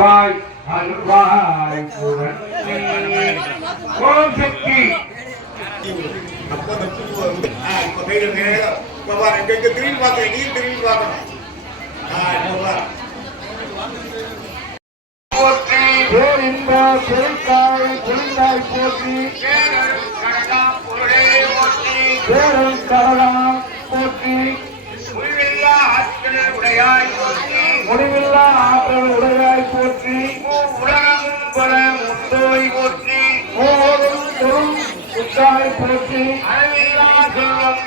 அருள்வாய் அருள்வாய் ஓம் சக்தி. திரும்பி நீ திரும்பி பார்க்கணும். போற்றி பேரின்ப பெருக்காய் பெருந்தாய் போற்றி. உத்தாய் போற்றி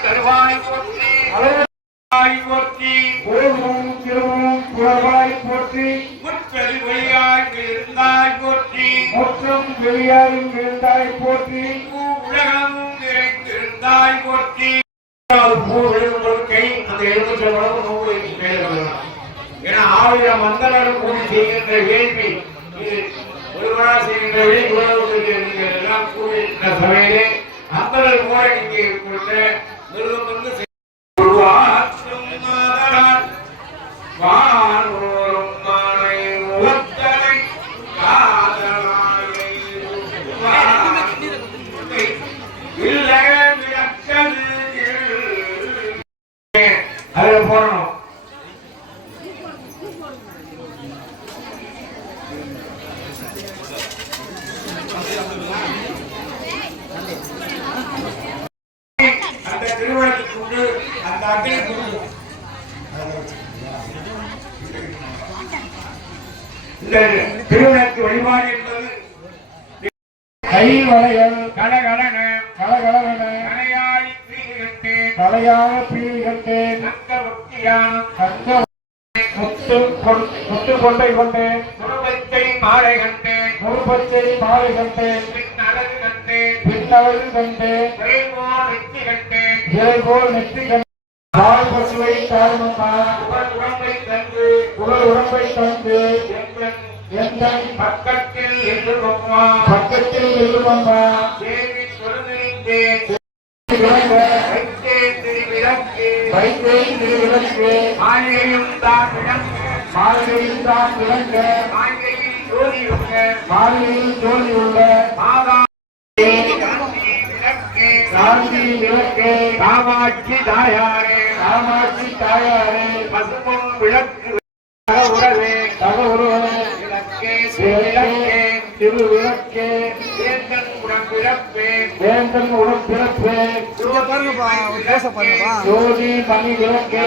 தருவாய் போற்றி போதும் திருவும் புலவாய் போற்றி முற்பெரு வழியாய் இருந்தாய் போற்றி முற்றும் வெளியாயும் போற்றி நிறைந்திருந்தாய் போற்றி கை அந்த. ஏன்னா ஆயிரம் மந்தனர் கூடி செய்கின்ற வேள்வி அதுல போடணும். அந்த கொண்டு அந்த அட்டையை கொடுக்கும் இந்த திருவிழாக்கு வழிபாடு என்பது கை வளையல் கலகலன கலகலவன கலையாய் தீர்கட்டு பீழ்கட்டேன் நக்க ஒட்டியானம் கங்க முத்து முத்து கொண்டை மாலை மாலை பின் அழகு நெற்றி பசுவை தாழ்மமா உடல் உடம்பை தந்து உடல் உடம்பை தந்து எங்கள் பக்கத்தில் பக்கத்தில் தேவி சொல்லிருந்தேன் திருவிளக்கு வைத்தே திருவிளக்கு மாளிகையும் தான் விளக்கு மாளிகையில் தான் விளங்க மாளிகையில் ஜோதியுங்க மாளிகையில் தோல்வி உள்ள மாதா சாந்தி விளக்கு காமாட்சி தாயாரே காமாட்சி தாயாரே பசும்பொன் விளக்கு உறவே தக விளக்கே திருவிளக்கே வேந்தன் உடன் பிறப்பே வேந்தன் உடன் பிறப்பே பாருங்கப்பா ஒரு பேச பாருங்கப்பா. ஜோதி மணி விளக்கே.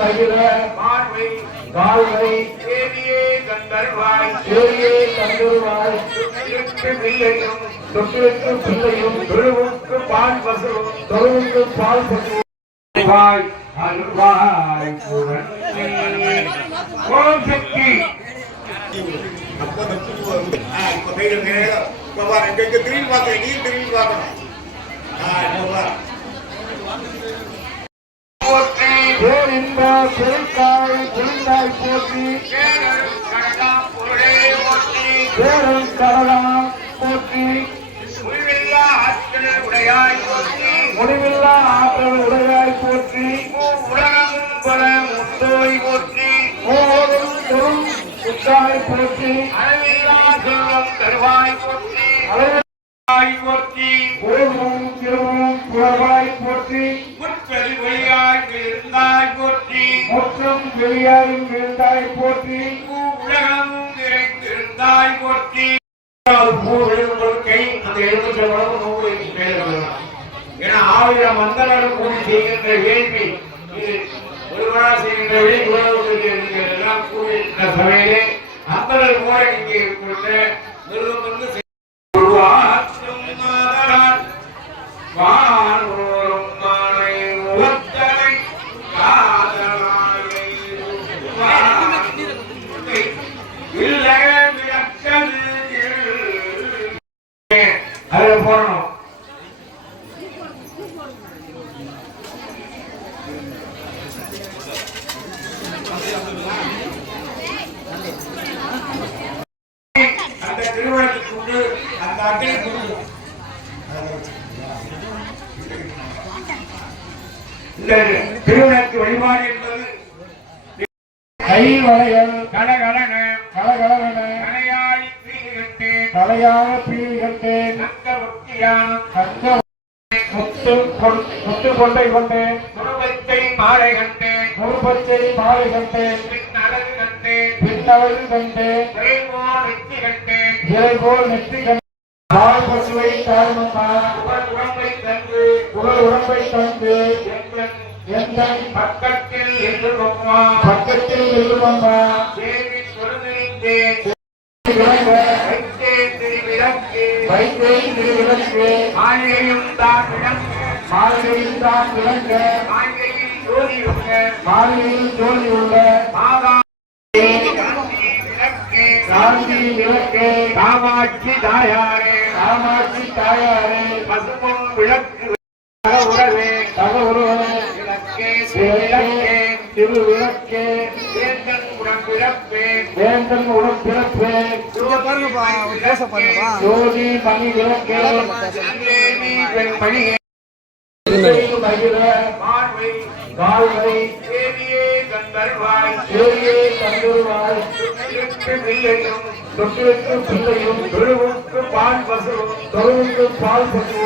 மகிழ பார்வை வாழ்வை. தேவியே கண்டருவாய் தேவியே கண்டுருவாய் தொட்டிலுக்கு பிள்ளையும் தொட்டிலுக்கு பிள்ளையும் குருவுக்கு பால் பசுவும். தொழுவுக்கு பால் பசு அருள்வாய் அருள்வாய் ஓம் சக்தி அப்போ திரும்பி பார்க்கணும், நீ திரும்பி பார்க்கணும். உத்தாய் போற்றி அளவில்லா செல்வம் தருவாய் போற்றி அளவாய் போற்றி போதும் திருவும் புலவாய் போற்றி முற்பெரு இருந்தாய் போற்றி முற்றும் வெளியாயும் வீழ்ந்தாய் போற்றி உலகமும் நிறைந்திருந்தாய் போற்றி பூ விழும்போது கை அந்த எலுமிச்சை பழம் நூறு மேல விழலாம். ஏன்னா ஆயிரம் மந்தனர் கூடி செய்கின்ற வேள்வி. இது ஒருவரா செய்கின்ற வேள்வி இவ்வளவு பெரிய நீங்கள் எல்லாம் கூடி இந்த சபையிலே அந்தனர் கூட இங்கே இருக்கின்ற மிருகம் வந்து செய்- இந்த திருவிழாக்கு வழிபாடு என்பது கை வளையல் கடகடன கலகலவென கனையாய் தீர்த்தேன் தலையாக பீலி கண்டேன் நந்த பக்தியான் தங்க முத்து முத்து கொண்டை கொண்டேன் குருவத்தை மாலை கண்டேன். முருபச்சை மாலை கண்டேன். பின் அழகு கண்டேன். பின்னழகு கண்டேன். விரைவோ வெற்றி கண்டேன். இலை போல் நெற்றி கண்டேன் தாய் பசுவை தாழ்மம்மா உடல் உடம்பை தந்து உடல் உடம்பை தந்து எந்த பக்கத்தில் எழுதுமா பக்கத்தில் நில்லுமம்மா தேவி சொல்லிருந்தேன் வைத்தே திருவிளக்கு. வைத்தை திருவிளக்கு. மாளிகையும் தான் விளக்கு மாளிகையில் தான் விளங்க. மாளிகையில் ஜோதியுங்க மாளிகையில் ஜோதி உள்ள மாதா காந்தி விளக்கு. காமாட்சி தாயாரே. காமாட்சி தாயாரே. பசுமும் விளக்கு. உறவே. தக உருவனே விளக்கே விளக்கே விளக்கே திரு விளக்கே வேந்தன் உடன் விளப்பே வேந்தன் உடன் பிறப்பே பாருங்கப்பா தோசை பாருங்கப்பா. ஜோதி மணி விளக்கே. தேவி வெண்மணியே மகிழ. வாழ்வை வாழ்வை தேவியே கந்தர்வாய் தேவியே தந்துருவாய் தொட்டிலுக்கு பிள்ளையும் தொட்டிலுக்கு பிள்ளையும் குருவுக்கு பால் பசுவும். தொழுவுக்கு பால் பசு